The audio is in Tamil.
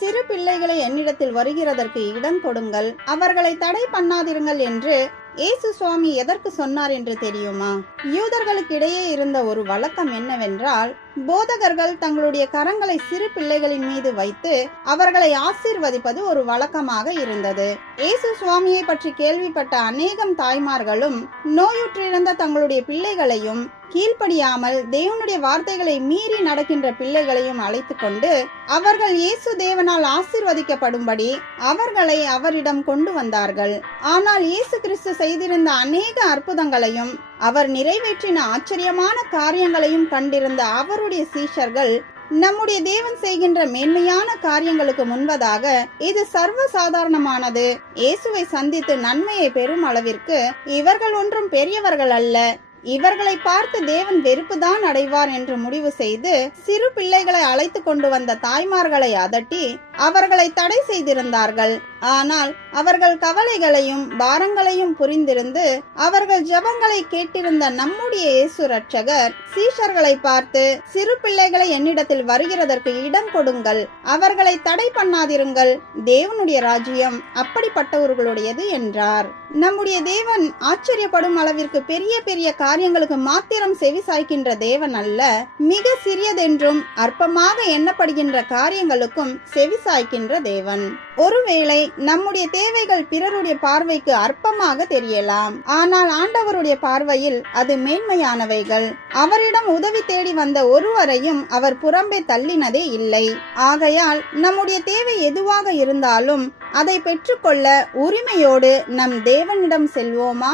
சிறு பிள்ளைகளை என்னிடத்தில் வருகிறதற்கு இடம் கொடுங்கள், அவர்களை தடை பண்ணாதிருங்கள் என்று இயேசு சுவாமி எதற்கு சொன்னார் என்று தெரியுமா? யூதர்களுக்கிடையே இருந்த ஒரு வழக்கம் என்னவென்றால், போதகர்கள் தங்களுடைய கரங்களை சிறு பிள்ளைகளின் மீது வைத்து அவர்களை ஆசீர்வதிப்பது ஒரு வழக்கமாக இருந்தது. இயேசு சுவாமியை பற்றி கேள்விப்பட்ட அநேகம் தாய்மார்களும் நோயுற்றிருந்த தங்களுடைய பிள்ளைகளையும் கீழ்ப்படியாமல் தேவனுடைய வார்த்தைகளை மீறி நடக்கின்ற பிள்ளைகளையும் அழைத்து கொண்டு அவர்கள் இயேசு தேவனால் ஆசீர்வதிக்கப்படும்படி அவர்களை அவரிடம் கொண்டு வந்தார்கள். ஆனால் இயேசு கிறிஸ்து செய்திருந்த அநேக அற்புதங்களையும் அவர் நிறைவேற்றின ஆச்சரியமான காரியங்களையும் கண்டிருந்த அவருடைய சீஷர்கள் நம்முடைய தேவன் செய்கின்ற மேன்மையான காரியங்களுக்கு முன்பதாக இது சர்வ சாதாரணமானது, இயேசுவை சந்தித்து நன்மையை பெறும் அளவிற்கு இவர்கள் ஒன்றும் பெரியவர்கள் அல்ல, இவர்களை பார்த்து தேவன் வெறுப்புதான் அடைவார் என்று முடிவு செய்து சிறு பிள்ளைகளை அழைத்து கொண்டு வந்த தாய்மார்களை அதட்டி அவர்களை தடை செய்திருந்தார்கள். ஆனால் அவர்கள் கவலைகளையும் பாரங்களையும் புரிந்திருந்து அவர்கள் ஜெபங்களை கேட்டிருந்த நம்முடைய இயேசு ரட்சகர் சீஷர்களை பார்த்து, சிறு பிள்ளைகளை என்னிடத்தில் வருகிறதற்கு இடம் கொடுங்கள், அவர்களை தடை பண்ணாதிருங்கள், தேவனுடைய ராஜ்யம் அப்படிப்பட்டவர்களுடையது என்றார். நம்முடைய தேவன் ஆச்சரியப்படும் அளவிற்கு பெரிய பெரிய காரியங்களுக்கு மாத்திரம் செவி சாய்க்கின்ற தேவன் அல்ல, மிக சிறியதென்றும் அற்பமாக எண்ணப்படுகின்ற காரியங்களுக்கும் செவி சாய்க்கின்ற தேவன். ஒருவேளை நம்முடைய தேவைகள் பிறருடைய பார்வைக்கு அற்பமாக தெரியலாம், ஆனால் ஆண்டவருடைய பார்வையில் அது மேன்மையானவைகள். அவரிடம் உதவி தேடி வந்த ஒருவரையும் அவர் புறம்பே தள்ளினதே இல்லை. ஆகையால் நம்முடைய தேவை எதுவாக இருந்தாலும் அதை பெற்றுக்கொள்ள உரிமையோடு நம் தேவனிடம் செல்வோமா?